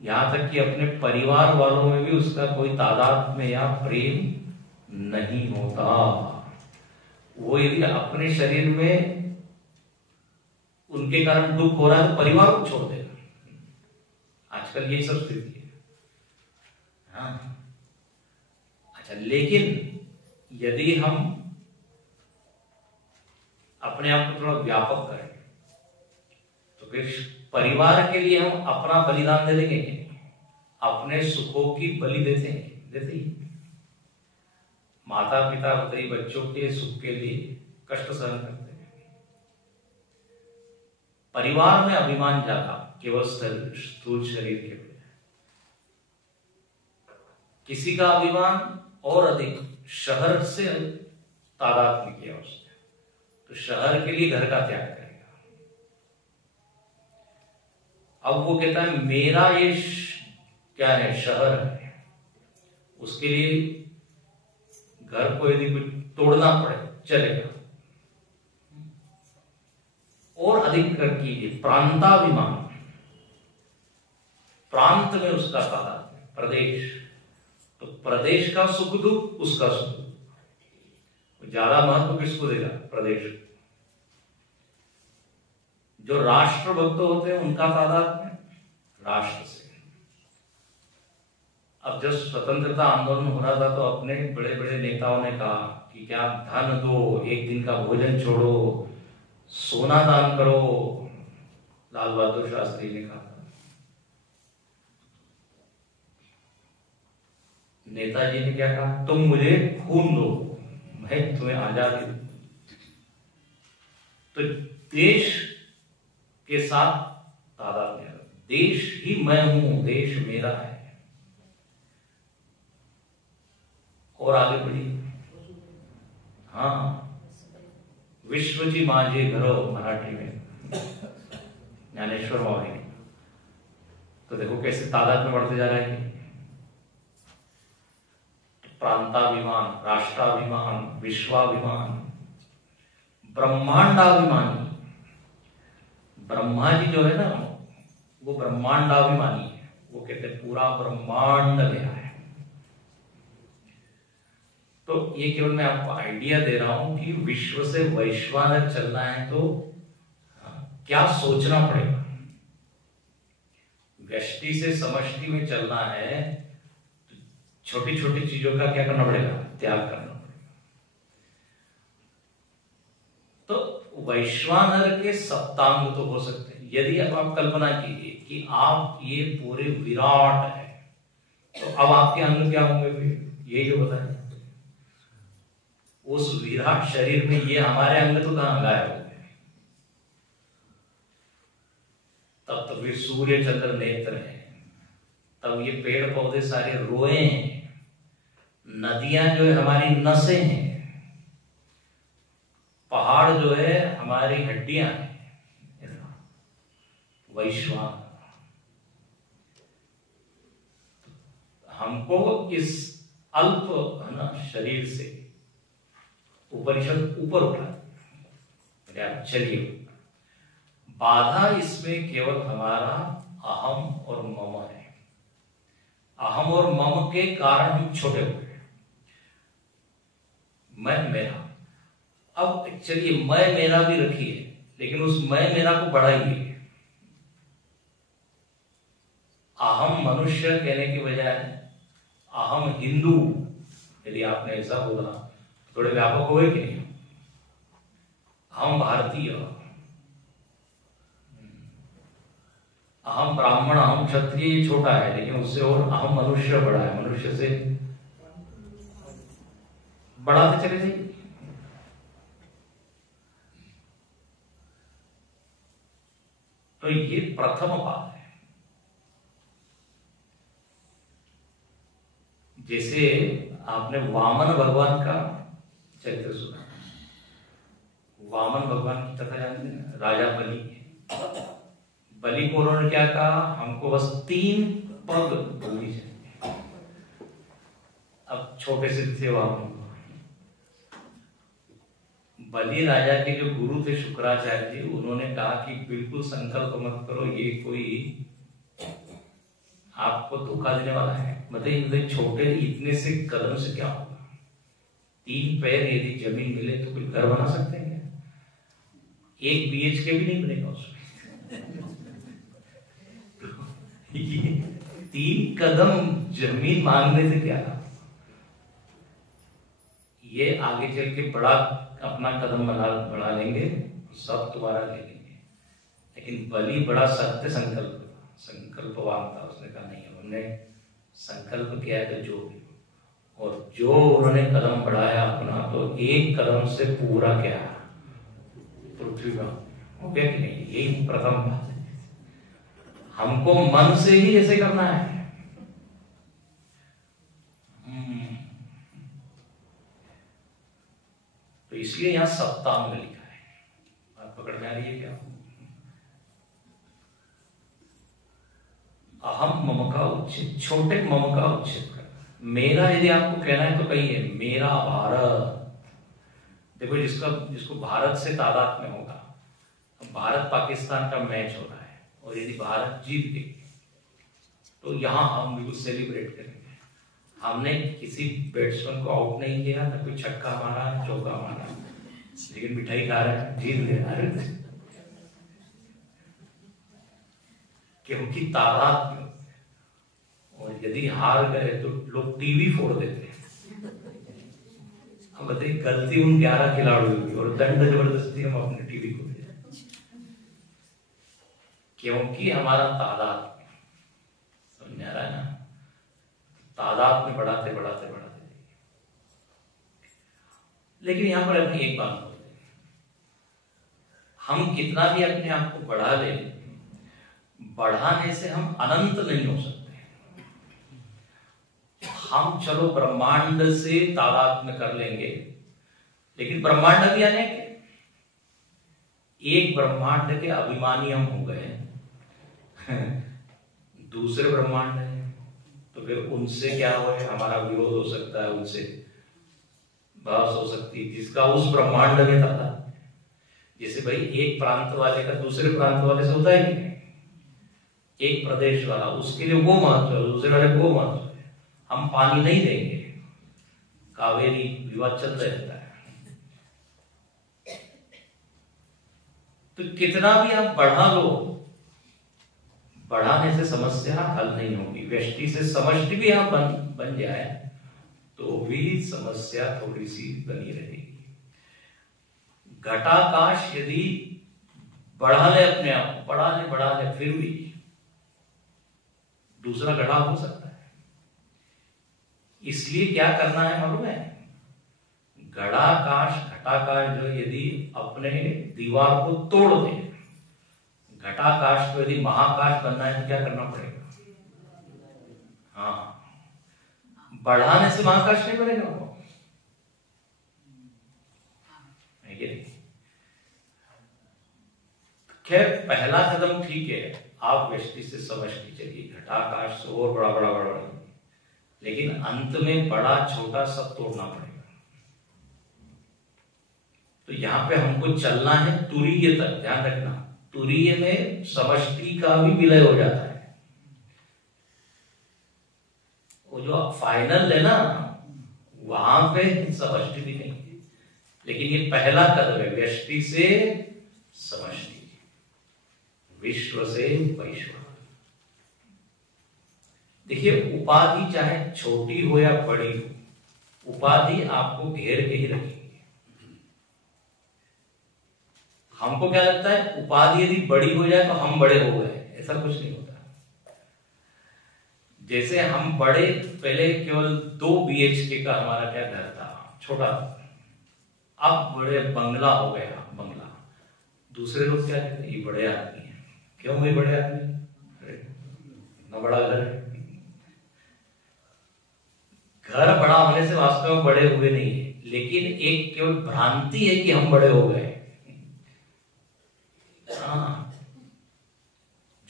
यहां तक कि अपने परिवार वालों में भी उसका कोई तादाद में या प्रेम नहीं होता। वो यदि अपने शरीर में उनके कारण दुख हो रहा है तो परिवार को छोड़ देगा। आजकल ये सब स्थिति है। हाँ, अच्छा, लेकिन यदि हम अपने आप को थोड़ा व्यापक करें तो फिर परिवार के लिए हम अपना बलिदान दे देंगे, अपने सुखों की बलि देते हैं, देते ही। माता पिता अपने बच्चों के सुख के लिए कष्ट सहन करते हैं। परिवार में अभिमान ज्यादा, केवल स्थूल शरीर के लिए। किसी का अभिमान और अधिक शहर से तादाद में किया उसने, तो शहर के लिए घर का त्याग करेगा। अब वो कहता है मेरा ये क्या है, शहर है, उसके लिए घर को यदि कुछ तोड़ना पड़े चलेगा। और अधिक कर कीजिए प्रांताभिमान, प्रांत में उसका तादाद है, प्रदेश, तो प्रदेश का सुख दुख उसका सुख दुख। ज्यादा महत्व किसको देगा, प्रदेश। जो राष्ट्र भक्त होते हैं उनका तादाद में राष्ट्र से। अब जब स्वतंत्रता आंदोलन हो रहा था तो अपने बड़े बड़े नेताओं ने कहा कि क्या धन दो, एक दिन का भोजन छोड़ो, सोना दान करो। लाल बहादुर शास्त्री ने कहा, नेताजी ने क्या कहा, तुम मुझे खून दो, मैं तुम्हें आजादी दूं। तो देश के साथ तादाद में, देश ही मैं हूं, देश मेरा है। और आगे बढ़िए, हाँ, विश्वजी माझे घरो, मराठी में ज्ञानेश्वर मावली। तो देखो कैसे तादाद में बढ़ते जा रहा है। प्रांताभिमान, राष्ट्राभिमान, विश्वाभिमान, ब्रह्मांडाभिमानी। ब्रह्मा जी जो है ना, वो ब्रह्मांडाभिमानी है। वो कहते हैं पूरा ब्रह्मांड मेरा है। तो ये केवल मैं आपको आइडिया दे रहा हूं कि विश्व से वैश्वानर चलना है तो क्या सोचना पड़ेगा। व्यष्टि से समष्टि में चलना है, छोटी छोटी चीजों का क्या करना पड़ेगा, त्याग करना पड़ेगा। तो वैश्वानर के सप्तांग तो हो सकते हैं। यदि अब आप कल्पना कीजिए कि आप ये पूरे विराट है, तो अब आपके अंग क्या होंगे, ये जो बताए उस विराट शरीर में ये हमारे अंग तो कहां गायब हो गए। तब तो फिर सूर्य चंद्र नेत्र है, तब ये पेड़ पौधे सारे रोए हैं, नदियां जो है हमारी नसें हैं, पहाड़ जो है हमारी हड्डियां हैं। वैश्वान हमको इस अल्प है ना शरीर से उपनिषद ऊपर उठा। चलिए, बाधा इसमें केवल हमारा अहम और मम है। अहम और मम के कारण हम छोटे हो गए। मैं मेरा, अब चलिए मैं मेरा भी रखिए, लेकिन उस मैं मेरा को बढ़ाइए। अहम मनुष्य कहने की बजाय अहम हिंदू, यदि आपने ऐसा बोला थोड़े व्यापक हुए कि नहीं। हम भारतीय, अहम ब्राह्मण, अहम क्षत्रिय छोटा है, लेकिन उससे और अहम मनुष्य बड़ा है, मनुष्य से बढ़ाते चले जाइए। तो ये प्रथम बात है। जैसे आपने वामन भगवान का चरित्र सुना, वामन भगवान की कथा जानते हैं, राजा बलि को उन्होंने क्या कहा, हमको बस 3 पग भूमि चाहिए। अब छोटे से थे वामन, बलि राजा के जो गुरु थे शुक्राचार्य जी, उन्होंने कहा कि बिल्कुल संकल्प मत करो, ये कोई आपको धोखा देने वाला है। मतलब छोटे इतने से कदम से क्या होगा, 3 पैर यदि जमीन मिले तो कोई घर बना सकते हैं क्या? 1 BHK भी नहीं बनेगा उसमें। 3 कदम जमीन मांगने से क्या, ये आगे चल के बड़ा अपना कदम बढ़ा लेंगे, सब तुम्हारा ले लेंगे। लेकिन बलि बड़ा सत्य संकल्पवान था, उसने कहा नहीं, हमने संकल्प किया है तो जो भी, और जो उन्होंने कदम बढ़ाया अपना, तो 1 कदम से पूरा क्या पृथ्वी का हो गया कि नहीं। यही प्रथम बात है, हमको मन से ही ऐसे करना है। तो इसलिए यहां सप्ताह में लिखा है, बात पकड़ में आ रही है क्या? अहम मम का उच्छेद, छोटे मम का उच्छेद कर। मेरा यदि आपको कहना है तो कहिए मेरा भारत। देखो जिसको भारत से तादाद में होगा, भारत पाकिस्तान का मैच हो रहा है और यदि भारत जीत गई तो यहां हम बिल्कुल सेलिब्रेट करेंगे। हमने किसी बैट्समैन को आउट नहीं किया, ना कोई छक्का मारा, चौका मारा, लेकिन मिठाई खा रहे हैं, जीत गए। क्योंकि तादाद में, और यदि हार गए तो लोग टीवी फोड़ देते हैं। अब बताइए, गलती उन 11 खिलाड़ियों की और दंड जबरदस्ती हम अपने टीवी को दे, क्योंकि हमारा तादाद, समझ आ रहा है ना, तादाद में बढ़ाते बढ़ाते बढ़ाते। लेकिन यहां पर अपनी एक बात बोलते हैं, हम कितना भी अपने आप को बढ़ा लें, बढ़ाने से हम अनंत नहीं हो सकते। हम चलो ब्रह्मांड से तादाद में कर लेंगे, लेकिन ब्रह्मांड भी अनेक है। एक ब्रह्मांड के अभिमानी हम हो गए, दूसरे ब्रह्मांड है, तो फिर उनसे क्या हो, हमारा विरोध हो सकता है, उनसे बहस हो सकती है, जिसका उस ब्रह्मांड में तादाद। जैसे भाई एक प्रांत वाले का दूसरे प्रांत वाले से होता है कि नहीं, एक प्रदेश वाला उसके लिए वो महत्व है, दूसरे वाले को महत्व है। हम पानी नहीं देंगे, कावेरी विवाद चलता रहता है। तो कितना भी आप बढ़ा लो, बढ़ाने से समस्या हल नहीं होगी। व्यष्टि से समष्टि भी आप बन जाए तो भी समस्या थोड़ी सी बनी रहेगी। घटाकाश यदि बढ़ा ले अपने आप, बढ़ा ले, फिर भी दूसरा घटा हो सकता है। इसलिए क्या करना है मालूम है, घटाकाश जो यदि अपने दीवार को तोड़ दे, घटाकाश को यदि महाकाश बनना है तो क्या करना पड़ेगा? हाँ, बढ़ाने से महाकाश नहीं बनेगा वो। खैर पहला कदम ठीक है, आप व्यष्टि से समष्टि चलिए, घटाकाश से और बड़ा बड़ा बड़ा, लेकिन अंत में बड़ा छोटा सब तोड़ना पड़ेगा। तो यहां पे हमको चलना है तुरीय तक। ध्यान रखना, तुरीय में समष्टि का भी विलय हो जाता है। वो जो फाइनल है ना, वहां पे समष्टि भी नहीं है, लेकिन ये पहला कदम है, व्यष्टि से समष्टि, विश्व से वैश्व। देखिए, उपाधि चाहे छोटी हो या बड़ी हो, उपाधि आपको घेर के ही रखेगी। हमको क्या लगता है, उपाधि यदि बड़ी हो जाए तो हम बड़े हो गए, ऐसा कुछ नहीं होता। जैसे हम बड़े, पहले केवल 2 BHK का हमारा क्या घर था, छोटा, अब बड़े बंगला हो गया, बंगला। दूसरे लोग क्या कहते हैं, ये बड़े आदमी है। क्यों ये बड़े आदमी, अरे इतना बड़ा घर है। घर बड़ा होने से वास्तव में बड़े हुए नहीं है, लेकिन एक केवल भ्रांति है कि हम बड़े हो गए। हाँ,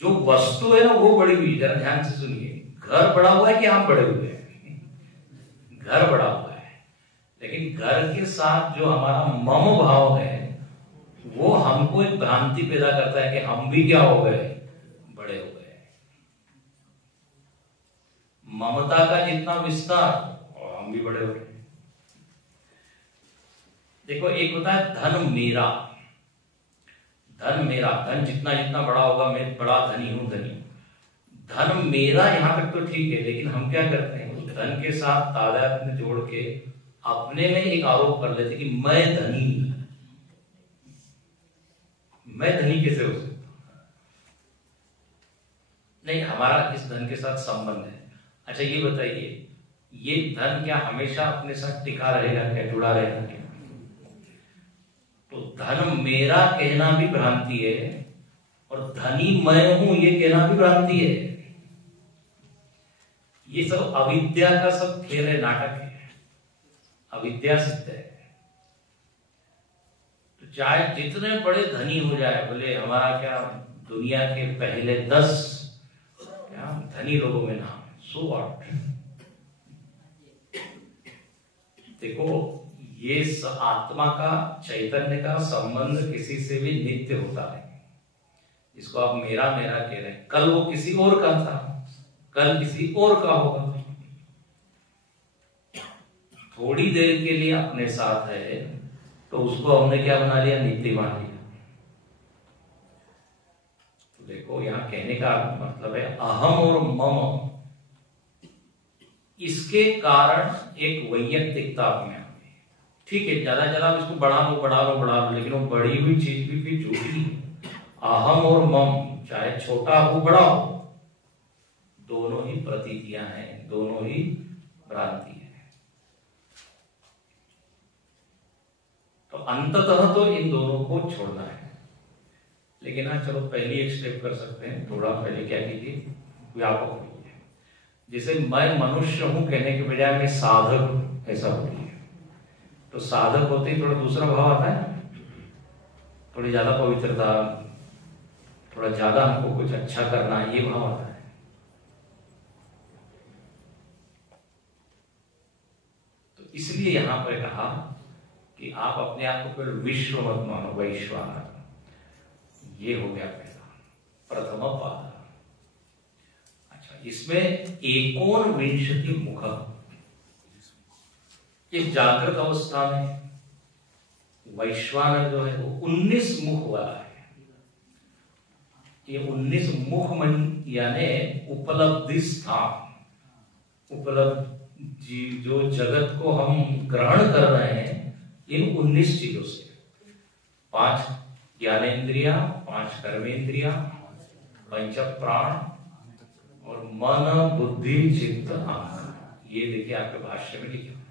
जो वस्तु है ना वो बड़ी हुई, जरा ध्यान से सुनिए। घर बड़ा हुआ है कि हम बड़े हुए हैं? घर बड़ा हुआ है, लेकिन घर के साथ जो हमारा मम भाव है वो हमको एक भ्रांति पैदा करता है कि हम भी क्या हो गए, बड़े हो गए। ममता का जितना विस्तार और हम भी बड़े हो गए। देखो, एक होता है धन मेरा, धन मेरा, धन जितना जितना बड़ा होगा मैं बड़ा धनी हूं, धनी। धन मेरा यहां तक तो ठीक है, लेकिन हम क्या करते हैं, उस धन के साथ तादाद जोड़ के अपने में एक आरोप कर लेते कि मैं धनी, मैं धनी कैसे हो सकता? नहीं, हमारा इस धन के साथ संबंध है। अच्छा ये बताइए, ये धन क्या हमेशा अपने साथ टिका रहेगा, क्या जुड़ा रहेगा क्या? तो धन मेरा कहना भी भ्रांति है, और धनी मैं हूं ये कहना भी भ्रांति है। ये सब अविद्या का सब खेल है, नाटक है, अविद्या सिद्ध है। तो चाहे जितने बड़े धनी हो जाए, बोले हमारा क्या दुनिया के पहले 10 क्या धनी लोगों में नाम, सो व्हाट। देखो, ये आत्मा का, चैतन्य का संबंध किसी से भी नित्य होता है। इसको आप मेरा मेरा कह रहे हैं, कल वो किसी और का था, कल किसी और का होगा। थोड़ी देर के लिए अपने साथ है तो उसको हमने क्या बना लिया, नित्य मान लिया। तो देखो, यहां कहने का मतलब है अहम और मम, इसके कारण एक वैयक्तिकता अपने आप में, ठीक है, ज्यादा ज्यादा इसको बढ़ा लो बढ़ा लो बढ़ा लो, लेकिन वो बढ़ी हुई चीज भी फिर झूठी है। अहम और मम, चाहे छोटा हो बड़ा हो, दोनों ही प्रतीतियां हैं, दोनों ही भ्रांति है। तो अंततः तो इन दोनों को छोड़ना है। लेकिन हाँ, चलो पहले एक स्टेप कर सकते हैं, थोड़ा पहले क्या कीजिए, व्यापक होइए। जैसे मैं मनुष्य हूं कहने के बजाय मैं साधक हूं, ऐसा होती है। तो साधक होते ही थोड़ा दूसरा भाव आता है, थोड़ी ज्यादा पवित्रता, थोड़ा ज्यादा हमको कुछ अच्छा करना, ये भाव आता है। तो इसलिए यहां पर कहा कि आप अपने आप को केवल विश्व मत मानो, वैश्वानर। ये हो गया पहला, प्रथम पाद। अच्छा, इसमें एकोन विंशति मुख, इस जागृत अवस्था में वैश्वानर जो है वो 19 मुख वाला है। ये 19 मुख मन यानी उपलब्धि स्थान, उपलब्धि, जो जगत को हम ग्रहण कर रहे हैं इन 19 चीजों से। 5 ज्ञानेन्द्रिया, 5 कर्मेंद्रिया, 5 प्राण और मन बुद्धि चित्त अहंकार। ये देखिए आपके भाष्य में लिखा है,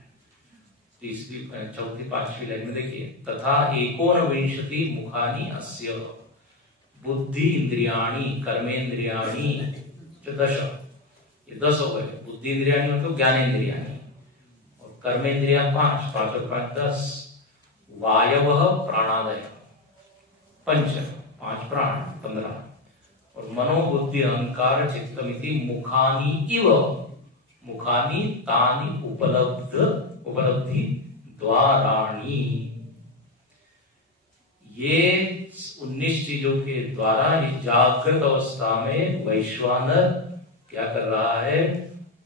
तीसरी चौथी 5वीं लाइन में देखिए, तथा एकोन विंशति मुखानि अस्य बुद्धि इंद्रियाणि कर्मेंद्रियाणि जो 10, ये 10 हो गए। बुद्धि इंद्रियाणि मतलब ज्ञानेन्द्रियाणि, और कर्मेंद्रिया 5, 5 और 5 10, वायव प्राणादय 5, 5 प्राण 15, और मनोबुद्धि अहंकार चित्तमिति मुखानि इव, मुखानि तानि उपलब्धि द्वाराणि। ये 19 चीजों के द्वारा इस जागृत अवस्था में वैश्वानर क्या कर रहा है,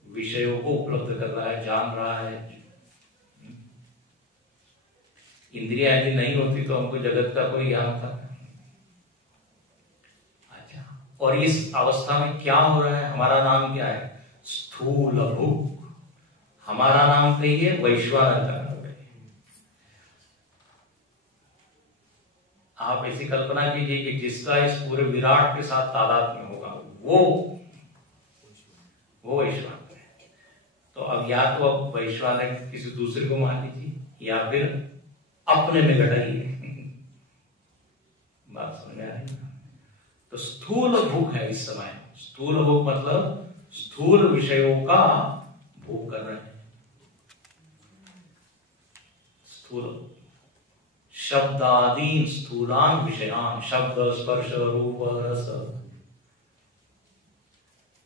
विषयों को उपलब्ध कर रहा है, जान रहा है। इंद्रियां यदि नहीं होती तो हमको जगत का कोई ज्ञान था। अच्छा, और इस अवस्था में क्या हो रहा है, हमारा नाम क्या है, स्थूल भूख। हमारा नाम कहिए, वैश्वानर का नाम कहिए। आप ऐसी कल्पना कीजिए कि जिसका इस पूरे विराट के साथ तादाद में होगा वो वैश्वानर है। तो अब या तो अब वैश्वानर किसी दूसरे को मान लीजिए या फिर अपने में घटाइए। बात समझ में आ रही है? तो स्थूल भूख है इस समय। स्थूल भूख मतलब स्थूल विषयों का भोग कर रहे हैं। स्थूल शब्दादीन स्थूलान विषयान, शब्द स्पर्श रूप रस,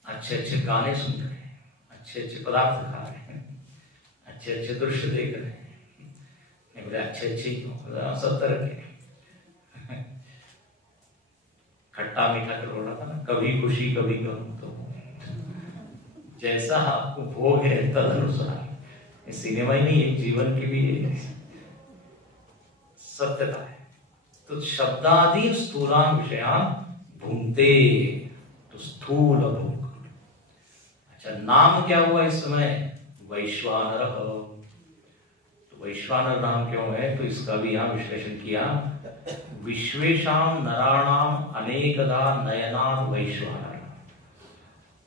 अच्छे अच्छे गाने सुन रहे हैं, अच्छे अच्छे पदार्थ खा रहे हैं, अच्छे अच्छे दृश्य देख रहे हैं, बोले अच्छे अच्छे सब तरह के खट्टा मीठा कर बोला था ना, कभी खुशी कभी गम। तो जैसा आपको भोग है तदनुसार, सिनेमा ही नहीं है, जीवन की भी सत्यता है। तो शब्दादि स्थूलान विषयान भूंगते, तो स्थूल भोग। अच्छा, नाम क्या हुआ इस समय? वैश्वानर। तो वैश्वानर नाम क्यों है? तो इसका भी यहां विश्लेषण किया। विश्वेशाम नराणाम अनेकदा नयनार वैश्वानर।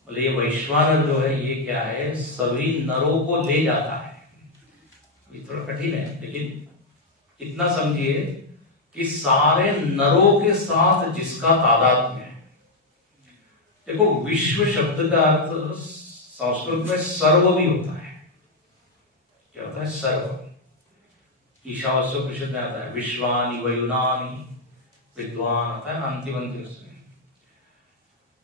बोले ये वैश्वानर जो है ये क्या है? सभी नरों को ले जाता है। ये थोड़ा कठिन है, लेकिन इतना समझिए कि सारे नरों के साथ जिसका तादाद में है। देखो, विश्व शब्द का अर्थ संस्कृत में सर्व भी होता है। क्या होता है? सर्व। ईशावास्योपनिषद में आता है विश्वानि वयुनानि विद्वान, आता है ना अंतिम उसमें।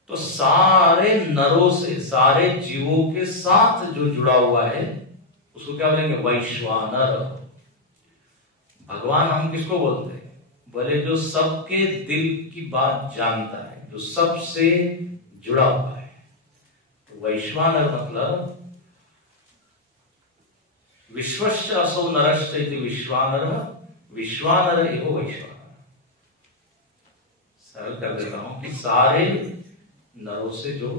तो सारे नरों से, सारे जीवों के साथ जो जुड़ा हुआ है उसको क्या बोलेंगे? वैश्वानर। भगवान हम किसको बोलते हैं? बोले जो सबके दिल की बात जानता है, जो सबसे जुड़ा हुआ है। तो वैश्वानर मतलब विश्वश्च असो नरश्च इति विश्वानर, विश्वानर एवं वैश्वानर। सरल कर देता हूं कि सारे नरों से जो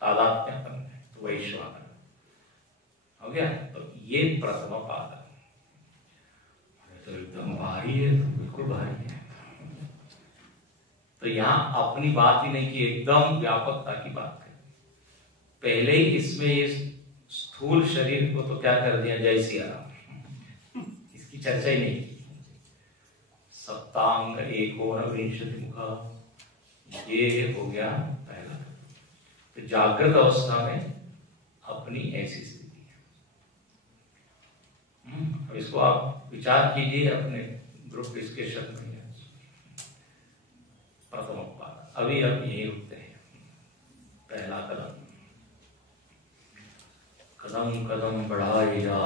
तादात्म्यपन है, तो वैश्वानर हो गया। तो ये प्रथम पाद है। तो एकदम भारी है, तो बिल्कुल भारी है। तो यहां अपनी बात ही नहीं की, एकदम व्यापकता की बात है। पहले ही इसमें ये स्थूल शरीर को तो क्या कर दिया? जय सिया राम, इसकी चर्चा ही नहीं की। सप्तांग एकोनविंशति मुखा, ये हो गया पहला। तो जागृत अवस्था में अपनी ऐसी स्थिति है। अब इसको आप विचार कीजिए अपने ग्रुप डिस्कशन में। प्रथम पाद, अभी अब यही रुकते हैं। पहला कदम, कदम कदम बढ़ाए जा।